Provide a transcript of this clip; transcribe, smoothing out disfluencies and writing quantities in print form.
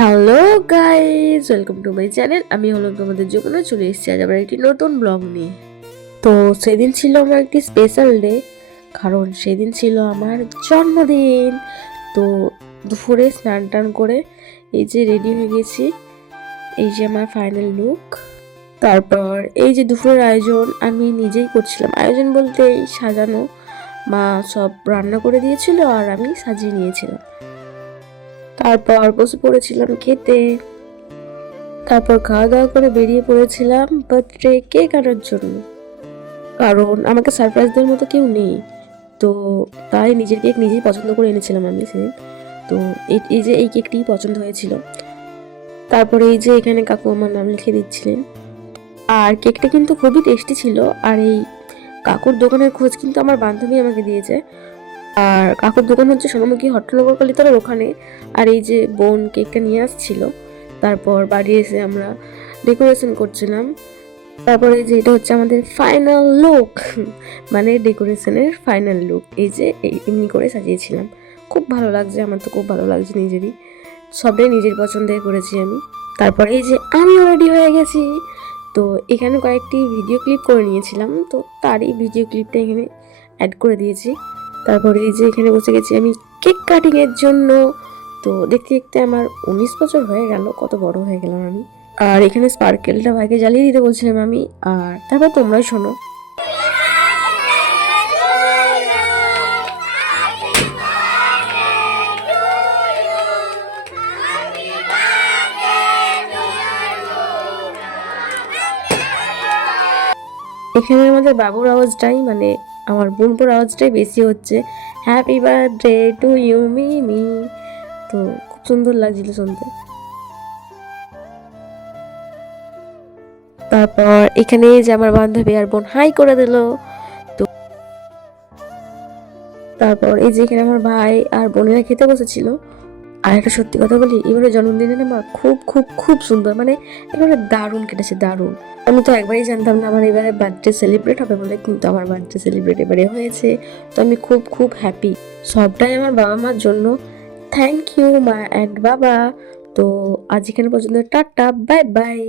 Hello guys, welcome to my channel. আমি হলাম তোমাদের জন্য চলে এসেছি আজ আবার একটি নতুন ব্লগ নিয়ে। তো সেদিন ছিল আমার একটি স্পেশাল ডে, কারণ সেদিন ছিল আমার জন্মদিন। তো দুপুরে স্নান টান করে এই যে রেডি হয়ে গেছি, এই যে আমার ফাইনাল লুক। তারপর এই যে দুপুরের আয়োজন আমি নিজেই করছিলাম। আয়োজন বলতে এই সাজানো, মা সব রান্না করে দিয়েছিল আর আমি সাজিয়ে নিয়েছিলাম। তারপর বসে পড়েছিলাম খেতে। তারপর খাওয়া দাওয়া করে বেরিয়ে পড়েছিলাম বার্থডে কেক আনার জন্য, কারণ আমাকে সারপ্রাইজ দেওয়ার মতো কেউ নেই। তো তাই নিজের কেক নিজেই পছন্দ করে এনেছিলাম আমি সেদিন। তো এই যে এই কেকটি পছন্দ হয়েছিল। তারপরে এই যে এখানে কাকু আমার নাম লিখে দিচ্ছিলেন। আর কেকটা কিন্তু খুবই টেস্টি ছিল। আর এই কাকুর দোকানের খোঁজ কিন্তু আমার বান্ধবী আমাকে দিয়েছে। আর কাকুর দোকান হচ্ছে সোনামুখী হট্টনগর কলিতলার ওখানে। আর এই যে বোন কেকটা নিয়ে আসছিল। তারপর বাড়ি এসে আমরা ডেকোরেশন করছিলাম। তারপরে যে এটা হচ্ছে আমাদের ফাইনাল লুক, মানে ডেকোরেশনের ফাইনাল লুক। এই যে এমনি করে সাজিয়েছিলাম, খুব ভালো লাগছে। আমার তো খুব ভালো লাগছে নিজেরই, সবটাই নিজের পছন্দের করেছি আমি। তারপরে এই যে আমিও রেডি হয়ে গেছি। তো এখানে কয়েকটি ভিডিও ক্লিপ করে নিয়েছিলাম, তো তারই ভিডিও ক্লিপটা এখানে অ্যাড করে দিয়েছি। তারপরে এই যে এখানে বসে গেছি আমি কেক কাটিংয়ের জন্য। তো দেখতে দেখতে আমার 19 বছর হয়ে গেল, কত বড় হয়ে গেলাম আমি। আর এখানে স্পার্কেলটা ভাইকে জ্বালিয়ে দিতে বলছিলাম আমি। আর তারপর তোমরাই শোনো। এখানে আমাদের বাবুর আওয়াজটাই, মানে আমার বোনপুর আওয়াজটাই বেশি হচ্ছে। হ্যাপি বার্থডে টু ইউ মিমি। তো খুব সুন্দর লাগছিল শুনতে। তারপর এখানে যে আমার বান্ধবী আর বোন হাই করে দিল। তো তারপর এই যে এখানে আমার ভাই আর বোনেরা খেতে বসেছিল। আর একটা সত্যি কথা বলি, এবারে জন্মদিনে না আমার খুব খুব খুব সুন্দর, মানে এবারে দারুণ কেটেছে, দারুণ। আমি তো একবারই জানতাম না আমার এবারে বার্থডে সেলিব্রেট হবে বলে, কিন্তু আমার বার্থডে সেলিব্রেট এবারে হয়েছে। তো আমি খুব খুব হ্যাপি। সবটাই আমার বাবা মার জন্য। থ্যাংক ইউ মা অ্যান্ড বাবা। তো আজ এখানে পর্যন্ত, টাটা, বাই বাই।